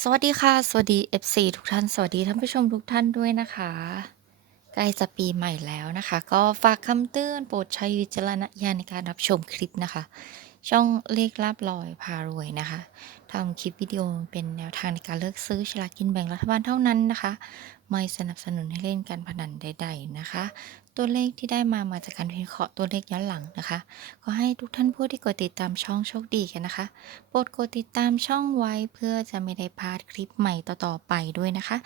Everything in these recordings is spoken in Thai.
สวัสดีค่ะ สวัสดี FC ทุกท่าน สวัสดีท่านผู้ชมทุกท่านด้วยนะคะ ใกล้จะปีใหม่แล้วนะคะ ก็ฝากคำเตือนโปรดใช้วิจารณญาณในการรับชมคลิปนะคะ ช่องเลขลาบลอยพารวยนะคะทำคลิปวิดีโอเป็นแนวทางในการเลือกซื้อฉลากกินแบ่งรัฐบาลเท่านั้นนะคะ ไม่สนับสนุนให้เล่นการพนันใด ๆนะคะ ตัวเลขที่ได้มามาจากการวิเคราะห์ตัวเลขย้อนหลังนะคะ ขอให้ทุกท่านผู้ที่กดติดตามช่องโชคดีกันนะคะ โปรดกดติดตามช่องไว้เพื่อจะไม่ได้พลาดคลิปใหม่ต่อๆไปด้วยนะคะ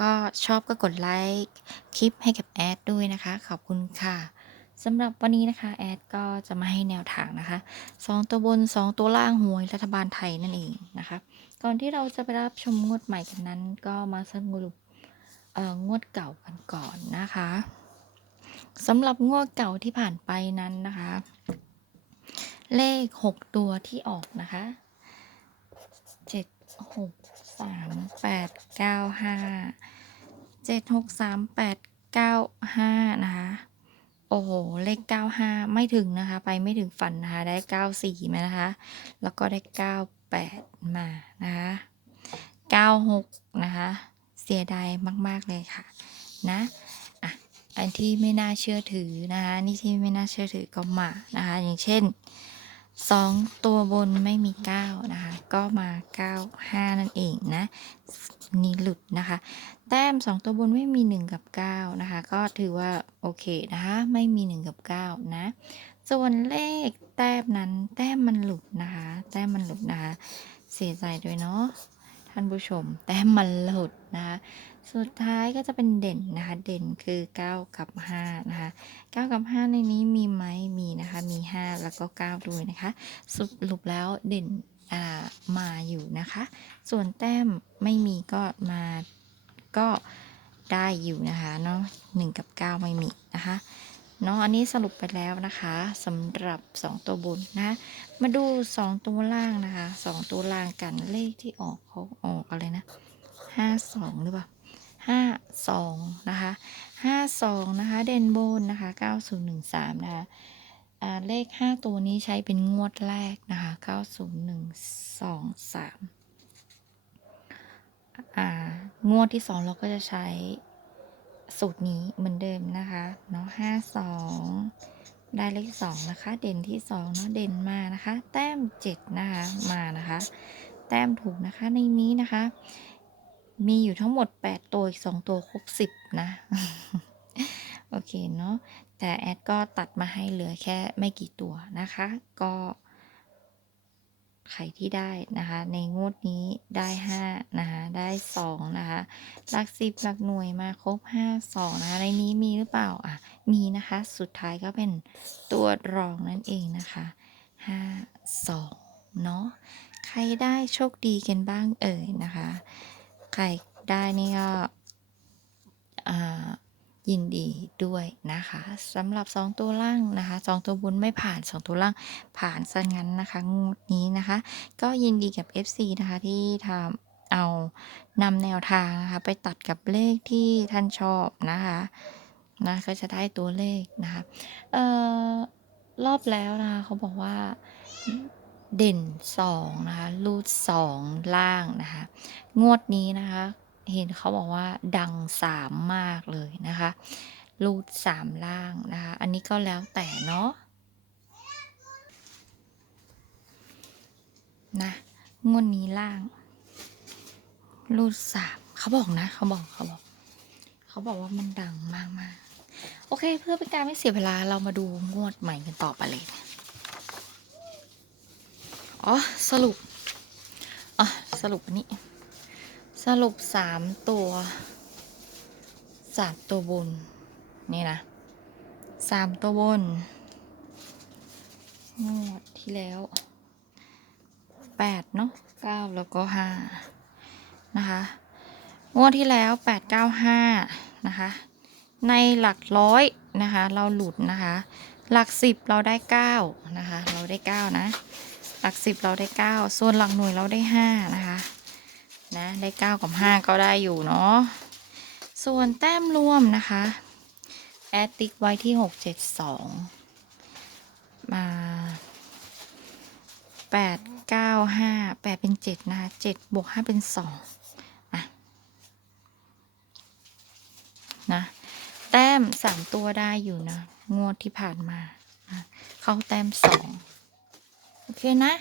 ก็ชอบก็กดไลค์คลิปให้กับแอดด้วยนะคะ ขอบคุณค่ะสำหรับวันนี้นะคะ แอดก็จะมาให้แนวทางนะคะสองตัวบนสองตัวล่างหวยรัฐบาลไทยนั่นเองนะคะ ก่อนที่เราจะไปรับชมงวดใหม่กันนั้น ก็มาสรุปเอ่องวดเก่ากันก่อนนะคะ สำหรับงวดเก่าที่ผ่านไปนั้นนะคะ เลข 6 ตัวที่ออกนะคะ 7 6 3 8 9 5 7 6 3 8 9 5 นะคะ โอ้โห เลข 95 ไม่ถึงนะคะ ไปไม่ถึงฝันนะคะ ได้ 94มานะคะ แล้วก็ได้ 98 มานะคะ96 นะคะ เสียดายมาก ๆ เลยค่ะ นะ อันที่ไม่น่าเชื่อถือนะคะ นี่ที่ไม่น่าเชื่อถือก็มานะคะ อย่างเช่นสองตัวบนไม่มี 9 นะคะ ก็มา 95 นั่นเองนะนี่หลุดนะคะ แต้ม 2 ตัวบนไม่มี 1 กับ 9 นะคะ ก็ถือว่า โอเคนะคะ ไม่มี 1 กับ 9 นะ ส่วนเลขแต้มนั้น แต้มมันหลุดนะคะ แต้มมันหลุดนะคะ เสียใจด้วยเนาะท่านผู้ชม แต้มมันหลุดนะคะ สุดท้ายก็จะเป็นเด่นนะคะ เด่นคือ 9 กับ 5 นะคะ 9 กับ 5 ในนี้มีไหมมีนะคะ มี 5 แล้วก็ 9 ด้วยนะคะ สรุปแล้วเด่นอ่ามาอยู่นะคะ ส่วนแต้มไม่มีก็มาก็ได้อยู่นะคะเนาะ1กับ 9 ไม่มีนะคะเนาะอันนี้สรุปไปแล้วนะคะสำหรับ 2 ตัวบนนะ มาดู 2 ตัวล่างนะคะ 2 ตัวล่างกันเลขที่ออกเขาออกอะไรนะ 52 หรือเปล่า 52นะคะ52นะคะเด่นบนนะคะ9013นะคะอ่าเลข 5 ตัวนี้ใช้เป็นงวดแรกนะคะ90123อ่างวดที่ 2 เราก็จะใช้สูตรนี้เหมือนเดิมนะคะเนาะ52 ได้เลข 2 นะคะ เด่นที่ 2 เนาะเด่นมานะคะ แต้ม 7 นะคะ มานะคะ แต้มถูกนะคะในนี้นะคะ มีอยู่ทั้งหมด 8 ตัว อีก 2 ตัวครบ 10 นะ โอเค เนาะแต่แอดก็ตัดมาให้เหลือแค่ไม่กี่ตัวนะคะ ก็ใครที่ได้นะคะ ในงวดนี้ได้ 5 นะคะ ได้ 2 นะคะ หลัก10หลักหน่วยมาครบ 5 2 นะคะ ในนี้มีหรือเปล่า อะ มีนะคะ สุดท้ายก็เป็นตัวรองนั่นเองนะคะ 5 2 เนาะใครได้โชคดีกันบ้างเอ่ยนะคะ ใครได้นี่ก็ยินดีด้วยนะคะสำหรับ 2 ตัวล่างนะคะ2ตัวบนไม่ผ่าน 2 ตัวล่างผ่านซะงั้นนะคะงวดนี้นะคะ ก็ยินดีกับ FC นะคะที่ทำเอานำแนวทางนะคะไปตัดกับเลขที่ท่านชอบนะคะนะก็จะได้ตัวเลขนะคะเอ่อรอบแล้วนะคะเขาบอกว่า เด่น 2 นะคะ รูด 2 ล่างนะคะ งวดนี้นะคะ เห็นเขาบอกว่าดัง 3 มากเลยนะคะ รูด 3 ล่างนะคะ อันนี้ก็แล้วแต่เนาะนะงวดนี้ล่าง รูด3เขาบอกนะ เขาบอกเขาบอก เขาบอกว่ามันดังมากมากๆโอเค เพื่อเป็นการไม่เสียเวลาเรามาดูงวดใหม่กันต่อไปเลย อ๋อ สรุป อะ สรุปอันนี้ สรุปสามตัวสามตัวบน นี่นะสามตัวบนงวดที่แล้วแปดเนาะเก้าแล้วก็ห้านะคะงวดที่แล้วแปดเก้าห้านะคะ ในหลักร้อยนะคะ เราหลุดนะคะ หลักสิบเราได้เก้านะคะ เราได้เก้านะ หลักสิบเราได้เก้าส่วนหลักหน่วยเราได้ห้านะคะนะได้เก้ากับห้าก็ได้อยู่เนาะส่วนแต้มรวมนะคะแอดติ๊กไว้ที่หกเจ็ดสองมาแปดเก้าห้าแปดเป็นเจ็ดนะคะเจ็ดบวกห้าเป็นสองอะนะแต้มสามตัวได้อยู่นะงวดที่ผ่านมา เข้าแต้มสอง โอเคนะ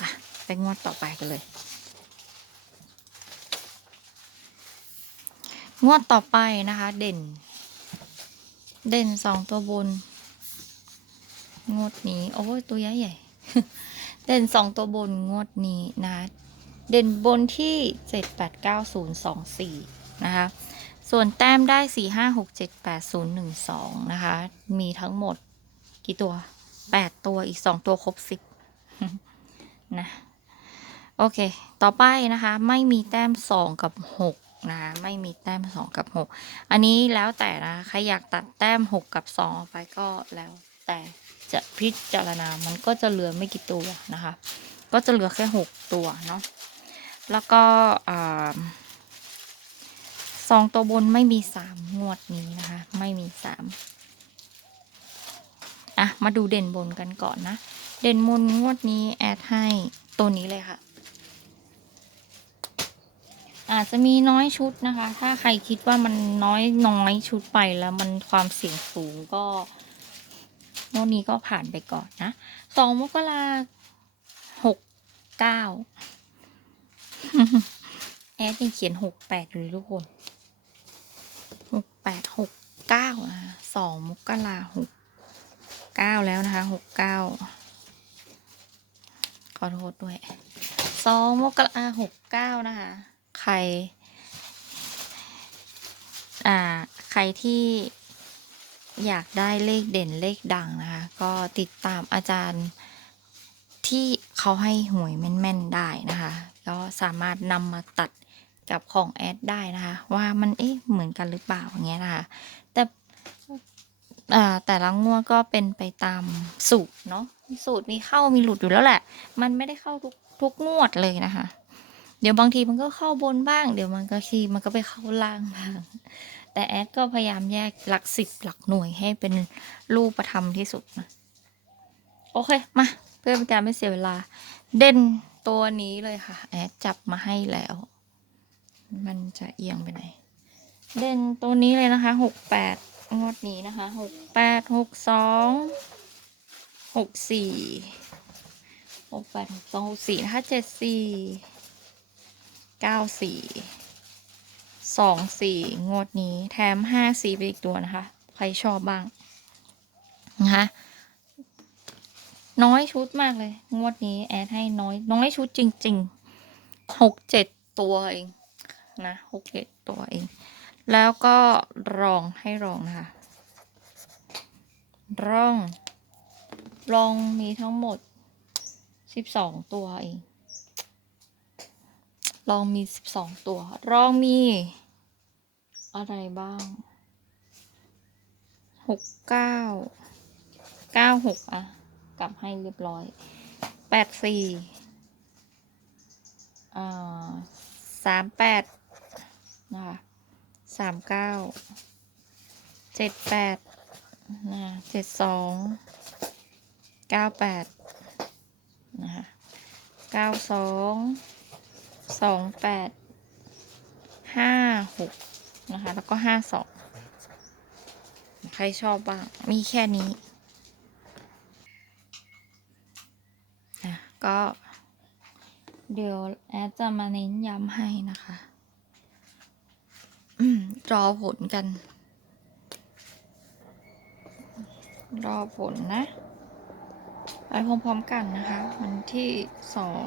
อะไปงวดต่อไปกันเลย งวดต่อไปนะคะ เด่น เด่นสองตัวบน งวดนี้โอ้ยตัวใหญ่ใหญ่เด่นสองตัวบนงวดนี้นะเด่นบนที่เจ็ดแปดเก้าศูนย์สองสี่นะคะส่วนแต้มได้สี่ห้าหกเจ็ดแปดศูนย์หนึ่งสองนะคะ มีทั้งหมดกี่ตัวแปดตัวอีกสองตัวครบสิบ นะ โอเค ต่อไปนะคะ ไม่มีแต้มสองกับหกนะคะไม่มีแต้มสองกับหกอันนี้แล้วแต่นะใครอยากตัดแต้มหกกับสองออกไปก็แล้วแต่จะพิจารณา มันก็จะเหลือไม่กี่ตัวนะคะ ก็จะเหลือแค่หกตัวเนาะ แล้วก็สองตัวบนไม่มีสามงวดนี้นะคะ ไม่มีสาม อะ มาดูเด่นบนกันก่อนนะ เด่นบนงวดนี้แอดให้ตัวนี้เลยค่ะ อาจจะมีน้อยชุดนะคะ ถ้าใครคิดว่ามันน้อยน้อยชุดไปแล้วมันความเสี่ยงสูงก็โน่นนี้ก็ผ่านไปก่อนนะสองมกราหกเก้าแอดยังเขียนหกแปดเลยทุกคนหกแปดหกเก้านะสองมกราหก เก้าแล้วนะคะหกเก้าขอโทษด้วยสองมกราหกเก้านะคะ ใคร อ่า ใครที่อยากได้เลขเด่นเลขดังนะคะ ก็ติดตามอาจารย์ที่เขาให้หวยแม่นๆได้นะคะก็สามารถนำมาตัดกับของแอดได้นะคะ ว่ามันเอ๊ะเหมือนกันหรือเปล่าอย่างเงี้ยนะคะ แต่ แต่ละงวดก็เป็นไปตามสูตรเนาะสูตรมีเข้ามีหลุดอยู่แล้วแหละ มันไม่ได้เข้าทุกทุกงวดเลยนะคะ เดี๋ยวบางทีมันก็เข้าบนบ้าง เดี๋ยวมันก็ทีมันก็ไปเข้าล่างบ้าง แต่แอดก็พยายามแยกหลักสิบหลักหน่วยให้เป็นรูปธรรมที่สุดนะโอเค มา เพื่อเป็นการไม่เสียเวลา เด่นตัวนี้เลยค่ะ แอดจับมาให้แล้ว มันจะเอียงไปไหน เด่นตัวนี้เลยนะคะหกแปด งวดนี้นะคะหกแปดหกสองหกสี่หกแปดหกสองหกสี่นะคะเจ็ดสี่เก้าสี่สองสี่งวดนี้แถมห้าสี่ไปอีกตัวนะคะ ใครชอบบ้างนะคะน้อยชุดมากเลย งวดนี้แอดให้น้อย น้อยชุดจริงๆหกเจ็ดตัวเองนะหกเจ็ดตัวเอง แล้วก็รองให้รองนะคะรอง รองมีทั้งหมดสิบสองตัวเองรองมีสิบสองตัว รองมี อะไรบ้างหกเก้าเก้าหกอะกลับให้เรียบร้อยแปดสี่อ่าสามแปดนะคะ สามเก้าเจ็ดแปดนะเจ็ดสองเก้าแปดนะคะเก้าสองสองแปดห้าหกนะคะ แล้วก็ห้าสองใครชอบบ้าง มีแค่นี้อะก็เดี๋ยวแอดจะมาเน้นย้ำให้นะคะ รอผลกัน รอผลนะ ไปพร้อมๆกันนะคะ วันที่สอง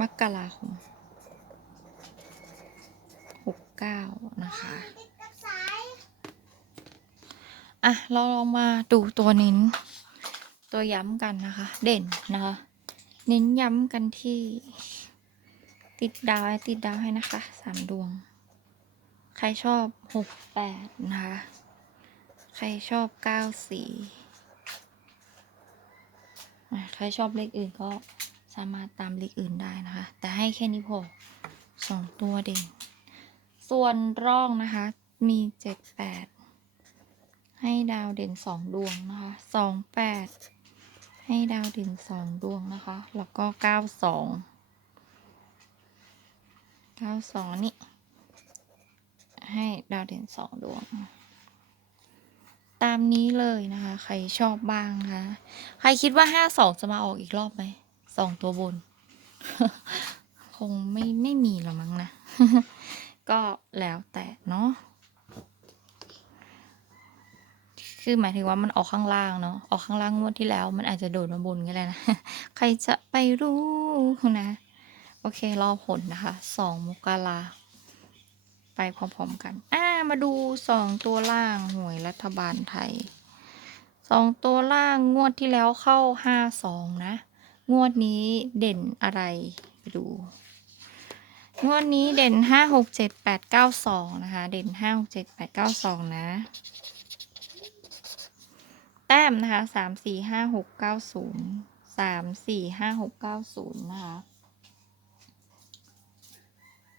มกราคมหกเก้านะคะอะ เราลองมาดูตัวเน้น ตัวย้ำกันนะคะ เด่นนะคะ เน้นย้ำกันที่ ติดดาวให้ติดดาวให้นะคะสามดวง ใครชอบหกแปดนะคะ ใครชอบเก้าสี่อะใครชอบเลขอื่นก็สามารถตามเลขอื่นได้นะคะ แต่ให้แค่นี้พอสองตัวเด่น ส่วนร่องนะคะ มีเจ็ดแปดให้ดาวเด่นสองดวงนะคะสองแปดให้ดาวเด่นสองดวงนะคะ แล้วก็เก้าสองเก้าสองนี่ ให้ดาวเด่นสองดวง ตามนี้เลยนะคะ ใครชอบบ้างคะ ใครคิดว่าห้าสองจะมาออกอีกรอบไหม สองตัวบน คงไม่ไม่มีหรอมั้งนะ ก็แล้วแต่เนาะ คือหมายถึงว่ามันออกข้างล่างเนาะ ออกข้างล่างงวดที่แล้ว มันอาจจะโดดมาบนก็ได้นะ ใครจะไปรู้นะ โอเค รอผลนะคะ สองมกรา ไปพร้อมๆกัน อ่า มาดูสองตัวล่างหวยรัฐบาลไทยสองตัวล่างงวดที่แล้วเข้าห้าสองนะ งวดนี้เด่นอะไรไปดู งวดนี้เด่นห้าหกเจ็ดแปดเก้าสองนะคะ เด่นห้าหกเจ็ดแปดเก้าสองนะ แต้มนะคะสามสี่ห้าหกเก้าศูนย์สามสี่ห้าหกเก้าศูนย์นะคะ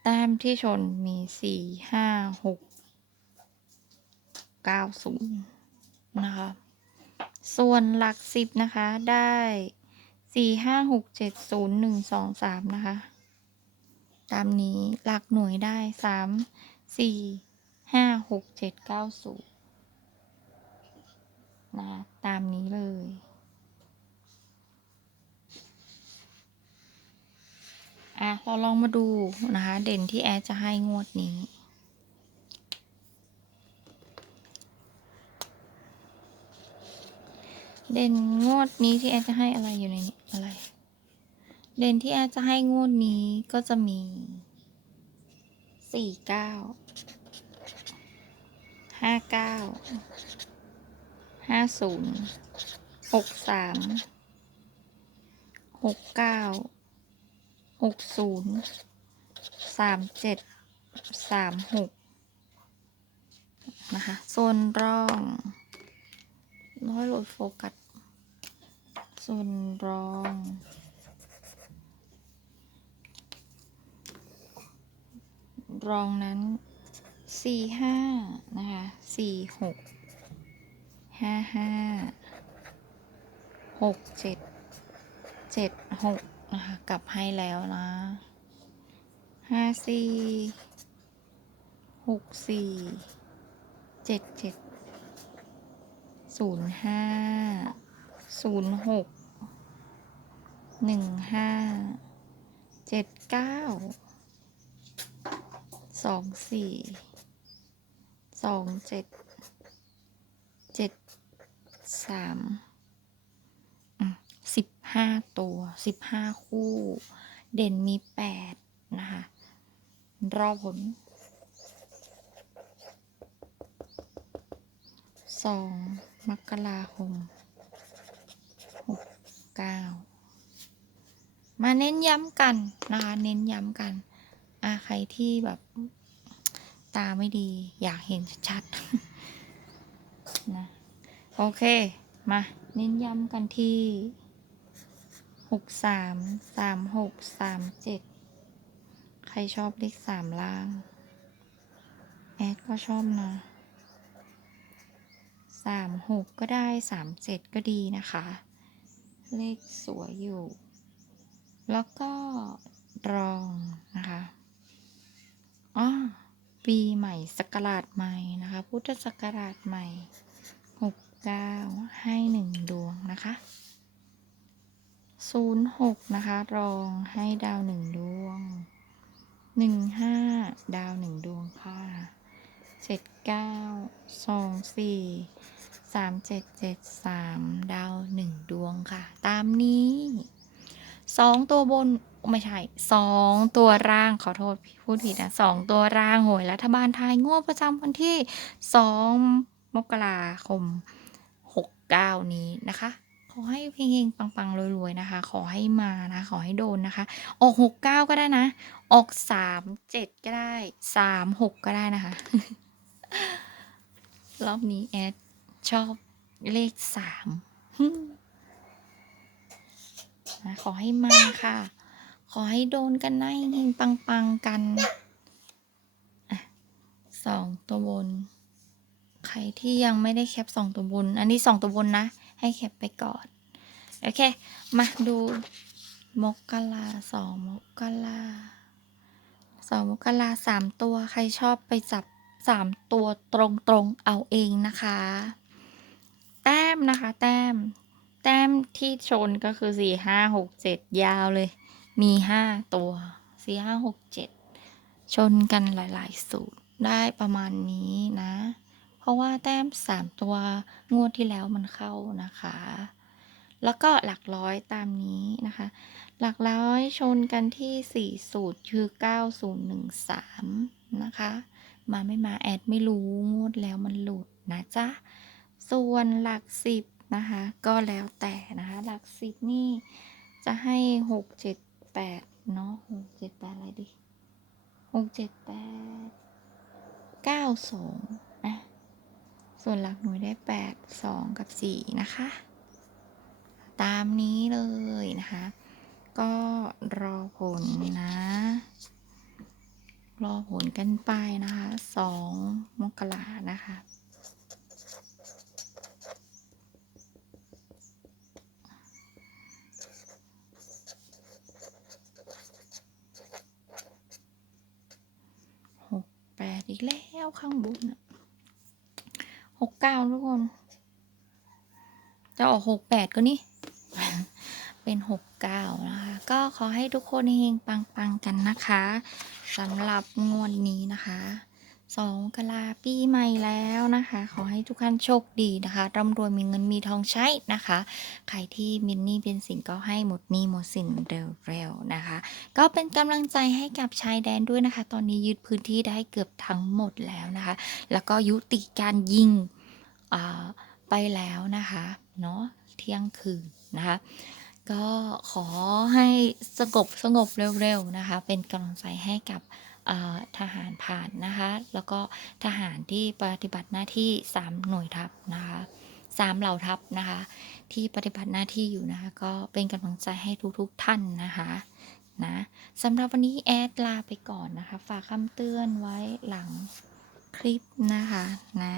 แต้มที่ชนมีสี่ห้าหกเก้าศูนย์นะคะ ส่วนหลักสิบนะคะ ได้สี่ห้าหกเจ็ดศูนย์หนึ่งสองสามนะคะ ตามนี้หลักหน่วยได้สามสี่ห้าหกเจ็ดเก้าศูนย์นะตามนี้เลย อะเราลองมาดูนะคะ เด่นที่แอดจะให้งวดนี้ เด่นงวดนี้ที่แอดจะให้อะไรอยู่ในนี้อะไร เด่นที่แอดจะให้งวดนี้ก็จะมีสี่เก้าห้าเก้าห้าศูนย์หกสามหกเก้า หกศูนย์สามเจ็ดสามหกนะคะ โซนร่อง น้อยโหลดโฟกัส โซนรอง รองนั้นสี่ห้านะคะสี่หกห้าห้าหกเจ็ดเจ็ดหก นะคะกลับให้แล้วนะห้าสี่หกสี่เจ็ดเจ็ดศูนย์ห้าศูนย์หกหนึ่งห้าเจ็ดเก้าสองสี่สองเจ็ดเจ็ดสาม ห้าตัวสิบห้าคู่ เด่นมีแปดนะคะ รอผลสองมกราคมหกเก้ามาเน้นย้ำกันนะคะ เน้นย้ำกันอะใครที่แบบตาไม่ดี อยากเห็นชัดๆนะโอเค มา เน้นย้ำกันที่ หกสามสามหกสามเจ็ดใครชอบเลขสามล่าง แอดก็ชอบนะสามหกก็ได้สามเจ็ดก็ดีนะคะ เลขสวยอยู่ แล้วก็รองนะคะอ๋อปีใหม่ศักราชใหม่นะคะ พุทธศักราชใหม่หกเก้าให้หนึ่งดวงนะคะ ศูนย์หกนะคะ รองให้ดาวหนึ่งดวงหนึ่งห้าดาวหนึ่งดวงค่ะเจ็ดเก้าสองสี่สามเจ็ดเจ็ดสามดาวหนึ่งดวงค่ะ ตามนี้สองตัวบนไม่ใช่สองตัวร่างขอโทษพูดผิดนะสองตัวร่างหวยรัฐบาลไทยงวดประจำวันที่สองมกราคมหกเก้านี้นะคะ อให้เพลงๆปังๆรวยๆนะคะ ขอให้มานะขอให้โดนนะคะ ออกหกเก้าก็ได้นะ ออกสามเจ็ดก็ได้สามหกก็ได้นะคะ รอบนี้แอดชอบเลขสามนะขอให้มาค่ะ ขอให้โดนกันนะเฮงปังๆกันสองตัวบน ใครที่ยังไม่ได้แคปสองตัวบน อันนี้สองตัวบนนะ ให้แคปไปก่อน โอเค มาดูมกราสองมกราสองมกราสามตัวใครชอบไปจับสามตัวตรงๆเอาเองนะคะ แต้มนะคะ แต้ม แต้มที่ชนก็คือสี่ห้าหกเจ็ดยาวเลย มีห้าตัวสี่ห้าหกเจ็ดชนกันหลาย ๆ สูตรได้ประมาณนี้นะ ราะว่าแต้มสามตัวงวดที่แล้วมันเข้านะคะ แล้วก็หลักร้อยตามนี้นะคะ หลักร้อยชนกันที่ 4 สูตรคือ 9013 นะคะ มาไม่มาแอดไม่รู้งวดแล้วมันหลุดนะจ๊ะ ส่วนหลักสิบนะคะ ก็แล้วแต่นะคะ หลักสิบนี่จะให้ 6 7 8 เนาะ6 7 8 อะไรดี 6 7 8 9 2อะ ส่วนหลักหน่วยได้ 8 2 กับ 4 นะคะ ตามนี้เลยนะคะ ก็รอผลนะ รอผลกันไปนะคะสองมกรานะคะหแปดอีกแล้วข้างบนอะ หกเก้าทุกคน จะออกหกแปดก็นี่ เป็นหกเก้านะคะ ก็ขอให้ทุกคนเฮงปังๆกันนะคะสำหรับงวดนี้นะคะ สองกลาปีใหม่แล้วนะคะ ขอให้ทุกท่านโชคดีนะคะร่ำรวยมีเงินมีทองใช้นะคะ ใครที่มินนี่เป็นสินก็ให้หมดหนี้หมดสินเร็วๆนะคะ ก็เป็นกำลังใจให้กับชายแดนด้วยนะคะ ตอนนี้ยึดพื้นที่ได้เกือบทั้งหมดแล้วนะคะ แล้วก็ยุติการยิงอ่าไปแล้วนะคะเนาะเที่ยงคืนนะคะ ก็ขอให้สงบสงบเร็วๆนะคะ เป็นกำลังใจให้กับ ทหารผ่านนะคะ แล้วก็ทหารที่ปฏิบัติหน้าที่ 3 หน่วยทัพนะคะสามเหล่าทัพนะคะ ที่ปฏิบัติหน้าที่อยู่นะคะ ก็เป็นกำลังใจให้ทุกๆท่านนะคะนะสำหรับวันนี้แอดลาไปก่อนนะคะ ฝากคำเตือนไว้หลังคลิปนะคะนะ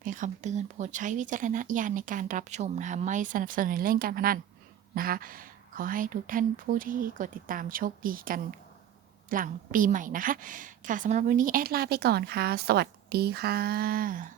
เป็นคำเตือนโปรดใช้วิจารณญาณในการรับชมนะคะ ไม่สนับสนุนเล่นการพนันนะคะ ขอให้ทุกท่านผู้ที่กดติดตามโชคดีกัน หลังปีใหม่นะคะ ค่ะสำหรับวันนี้แอดลาไปก่อนค่ะ สวัสดีค่ะ